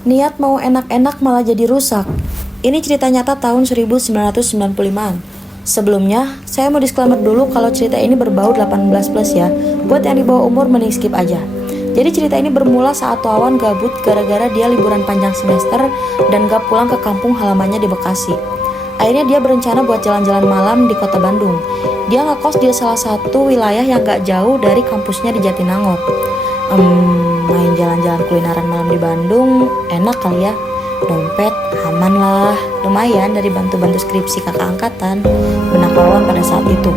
Niat mau enak-enak malah jadi rusak. Ini cerita nyata tahun 1995-an. Sebelumnya, saya mau disclaimer dulu kalau cerita ini berbau 18 plus ya. Buat yang di bawah umur mending skip aja. Jadi cerita ini bermula saat Wawan gabut gara-gara dia liburan panjang semester dan gak pulang ke kampung halamannya di Bekasi. Akhirnya dia berencana buat jalan-jalan malam di kota Bandung. Dia ngekos di salah satu wilayah yang gak jauh dari kampusnya di Jatinangor. Main jalan-jalan kulineran malam di Bandung enak kali ya. Dompet aman lah, lumayan dari bantu-bantu skripsi kakak angkatan. Benak Wawan pada saat itu.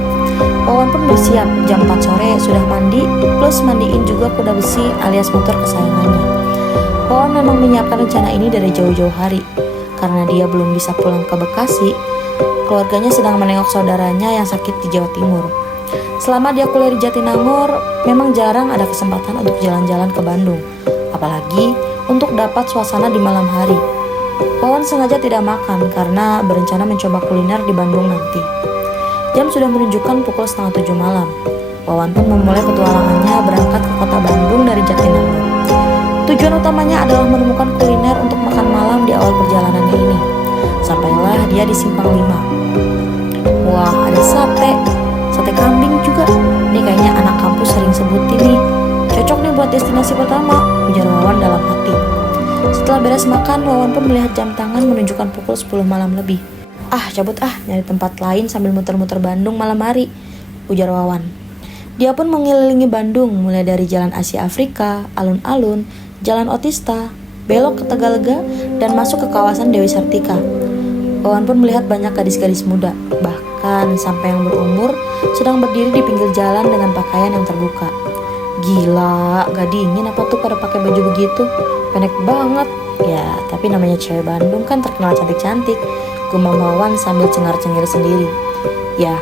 Wawan pun bersiap, jam 4 sore sudah mandi, plus mandiin juga kuda besi alias motor kesayangannya. Wawan memang menyiapkan rencana ini dari jauh-jauh hari. Karena dia belum bisa pulang ke Bekasi, keluarganya sedang menengok saudaranya yang sakit di Jawa Timur. Selama dia kuliah di Jatinangor, memang jarang ada kesempatan untuk jalan-jalan ke Bandung, apalagi untuk dapat suasana di malam hari. Wawan sengaja tidak makan karena berencana mencoba kuliner di Bandung nanti. Jam sudah menunjukkan pukul 6:30 malam. Wawan pun memulai petualangannya berangkat ke kota Bandung dari Jatinangor. Tujuan utamanya adalah menemukan kuliner untuk makan malam di awal perjalanannya ini. Sampailah dia di Simpang 5. Wah, ada sate kambing juga. Ini kayaknya anak kampus sering sebutin nih. Cocok nih buat destinasi pertama, ujar Wawan dalam hati. Setelah beres makan, Wawan pun melihat jam tangan menunjukkan pukul 10 malam lebih. Cabut nyari tempat lain sambil muter-muter Bandung malam hari, ujar Wawan. Dia pun mengelilingi Bandung mulai dari Jalan Asia Afrika, alun-alun, Jalan Otista, belok ke Tegalega, dan masuk ke kawasan Dewi Sartika. Wawan pun melihat banyak gadis-gadis muda, bahkan sampai yang berumur, sedang berdiri di pinggir jalan dengan pakaian yang terbuka. Gila, gak dingin apa tuh pada pakai baju begitu? Pendek banget. Ya, tapi namanya cewek Bandung kan terkenal cantik-cantik, gumam Wawan sambil cengar-cengir sendiri. Ya,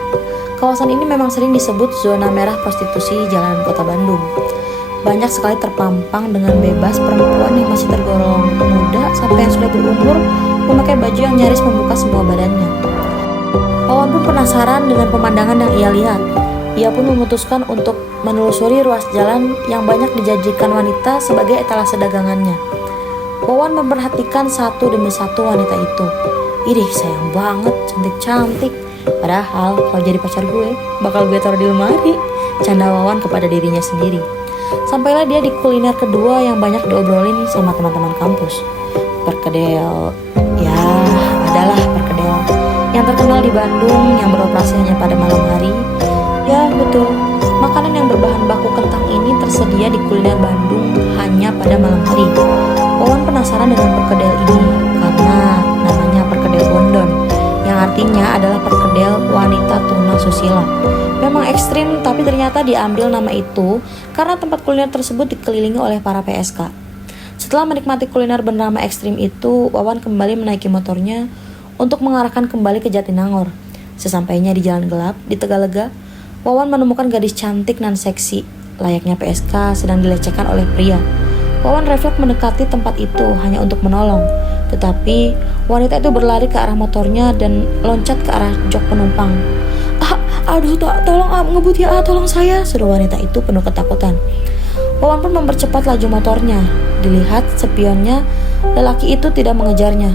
kawasan ini memang sering disebut zona merah prostitusi jalanan kota Bandung. Banyak sekali terpampang dengan bebas perempuan yang masih tergolong muda sampai yang sudah berumur memakai baju yang nyaris membuka semua badannya. Wawan pun penasaran dengan pemandangan yang ia lihat. Ia pun memutuskan untuk menelusuri ruas jalan yang banyak dijanjikan wanita sebagai etalase dagangannya. Wawan memperhatikan satu demi satu wanita itu. Idih, sayang banget, cantik-cantik. Padahal kalau jadi pacar gue, bakal gue taruh di lemari. Canda Wawan kepada dirinya sendiri. Sampailah dia di kuliner kedua yang banyak diobrolin sama teman-teman kampus. Perkedel, ya adalah perkedel yang terkenal di Bandung yang beroperasi hanya pada malam hari. Ya betul, makanan yang berbahan baku kentang ini tersedia di kuliner Bandung hanya pada malam hari. Wawan penasaran dengan perkedel ini karena namanya perkedel Bondon, yang artinya adalah perkedel wanita tuna susila. Memang ekstrim, tapi ternyata diambil nama itu karena tempat kuliner tersebut dikelilingi oleh para PSK. Setelah menikmati kuliner bernama ekstrim itu, Wawan kembali menaiki motornya untuk mengarahkan kembali ke Jatinangor. Sesampainya di jalan gelap di Tegalega, Wawan menemukan gadis cantik nan seksi, layaknya PSK sedang dilecehkan oleh pria. Wawan refleks mendekati tempat itu hanya untuk menolong, tetapi wanita itu berlari ke arah motornya dan loncat ke arah jok penumpang. Aduh, tolong ngebut ya, tolong saya, seru wanita itu penuh ketakutan. Wawan pun mempercepat laju motornya. Dilihat spionnya, lelaki itu tidak mengejarnya.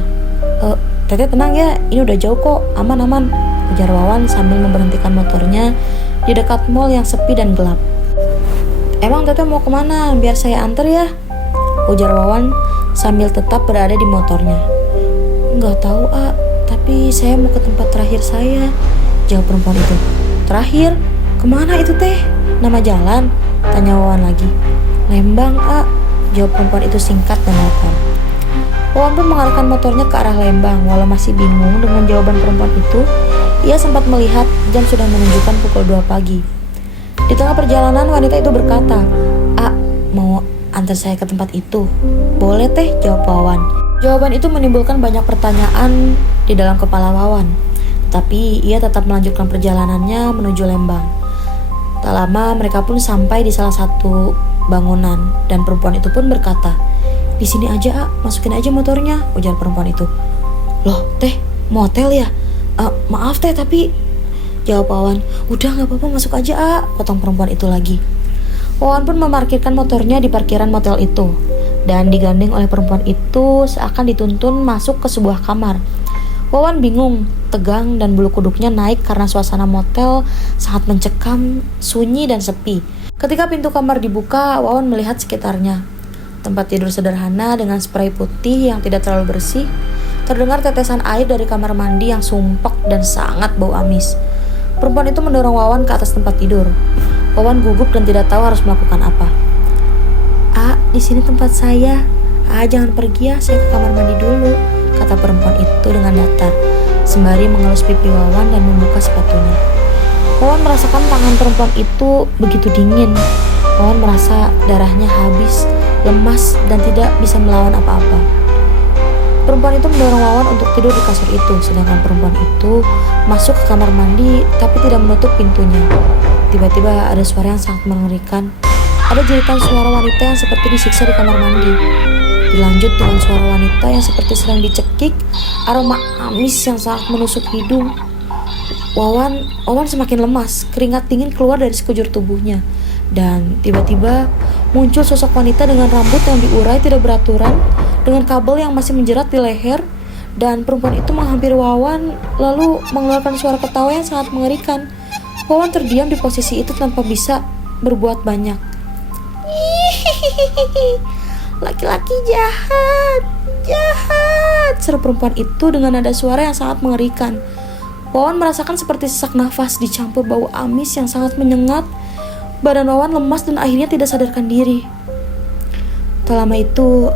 Teteh tenang ya, ini udah jauh kok, aman, ujar Wawan sambil memberhentikan motornya di dekat mall yang sepi dan gelap. Emang teteh mau kemana? Biar saya anter ya, ujar Wawan sambil tetap berada di motornya. Nggak tahu tapi saya mau ke tempat terakhir saya, jawab perempuan itu. Terakhir? Kemana itu teh? Nama jalan? Tanya Wawan lagi. Lembang jawab perempuan itu singkat dan datar. Wawan pun mengarahkan motornya ke arah Lembang. Walau masih bingung dengan jawaban perempuan itu, ia sempat melihat jam sudah menunjukkan pukul 2 pagi. Di tengah perjalanan wanita itu berkata, mau antar saya ke tempat itu? Boleh teh, jawab Wawan. Jawaban itu menimbulkan banyak pertanyaan di dalam kepala Wawan. Tapi ia tetap melanjutkan perjalanannya menuju Lembang. Tak lama mereka pun sampai di salah satu bangunan dan perempuan itu pun berkata, "Di sini aja, masukin aja motornya," ujar perempuan itu. "Loh, teh, motel ya? Maaf teh, tapi," jawab Wawan. "Udah gak apa-apa, masuk aja," potong perempuan itu lagi. Wawan pun memarkirkan motornya di parkiran motel itu. dan digandeng oleh perempuan itu seakan dituntun masuk ke sebuah kamar. Wawan bingung, tegang, dan bulu kuduknya naik karena suasana motel sangat mencekam, sunyi, dan sepi. Ketika pintu kamar dibuka, Wawan melihat sekitarnya. Tempat tidur sederhana dengan spray putih yang tidak terlalu bersih. Terdengar tetesan air dari kamar mandi yang sumpek dan sangat bau amis. Perempuan itu mendorong Wawan ke atas tempat tidur. Wawan gugup dan tidak tahu harus melakukan apa. Di sini tempat saya. Jangan pergi ya, saya ke kamar mandi dulu, kata perempuan itu dengan datar, sembari mengelus pipi Wawan dan membuka sepatunya. Wawan merasakan tangan perempuan itu begitu dingin. Wawan merasa darahnya habis, lemas, dan tidak bisa melawan apa-apa. Perempuan itu mendorong Wawan untuk tidur di kasur itu, sedangkan perempuan itu masuk ke kamar mandi tapi tidak menutup pintunya. Tiba-tiba ada suara yang sangat mengerikan. Ada jeritan suara wanita yang seperti disiksa di kamar mandi. Dilanjut dengan suara wanita yang seperti sedang dicekik, aroma amis yang sangat menusuk hidung. Wawan semakin lemas, keringat dingin keluar dari sekujur tubuhnya. Dan tiba-tiba muncul sosok wanita dengan rambut yang diurai tidak beraturan, dengan kabel yang masih menjerat di leher, dan perempuan itu menghampiri Wawan lalu mengeluarkan suara ketawa yang sangat mengerikan. Wawan terdiam di posisi itu tanpa bisa berbuat banyak. Laki-laki jahat, seru perempuan itu dengan nada suara yang sangat mengerikan. Wawan merasakan seperti sesak nafas dicampur bau amis yang sangat menyengat. Badan Wawan lemas dan akhirnya tidak sadarkan diri. Tak lama itu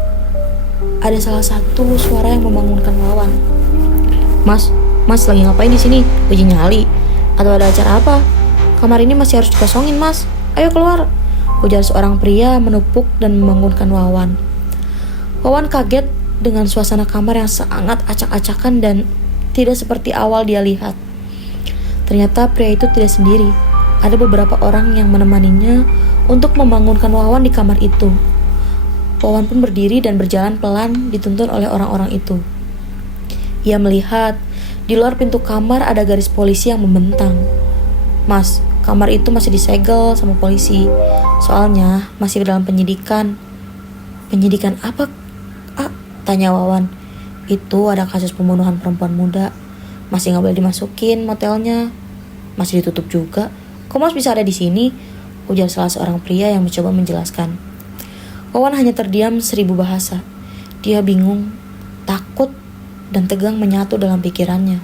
ada salah satu suara yang membangunkan Wawan. Mas lagi ngapain di sini? Uji nyali atau ada acara apa? Kamar ini masih harus dikosongin, Mas. Ayo keluar, ujar seorang pria menepuk dan membangunkan Wawan. Wawan kaget dengan suasana kamar yang sangat acak-acakan dan tidak seperti awal dia lihat. Ternyata pria itu tidak sendiri. Ada beberapa orang yang menemaninya untuk membangunkan Wawan di kamar itu. Wawan pun berdiri dan berjalan pelan dituntun oleh orang-orang itu. Ia melihat di luar pintu kamar ada garis polisi yang membentang. Mas, kamar itu masih disegel sama polisi. Soalnya masih dalam penyidikan. Penyidikan apa? Tanya Wawan. Itu ada kasus pembunuhan perempuan muda. Masih gak boleh dimasukin motelnya. Masih ditutup juga. Kok Mas bisa ada di sini? Ujar salah seorang pria yang mencoba menjelaskan. Wawan hanya terdiam 1000 bahasa. Dia bingung, takut, dan tegang menyatu dalam pikirannya.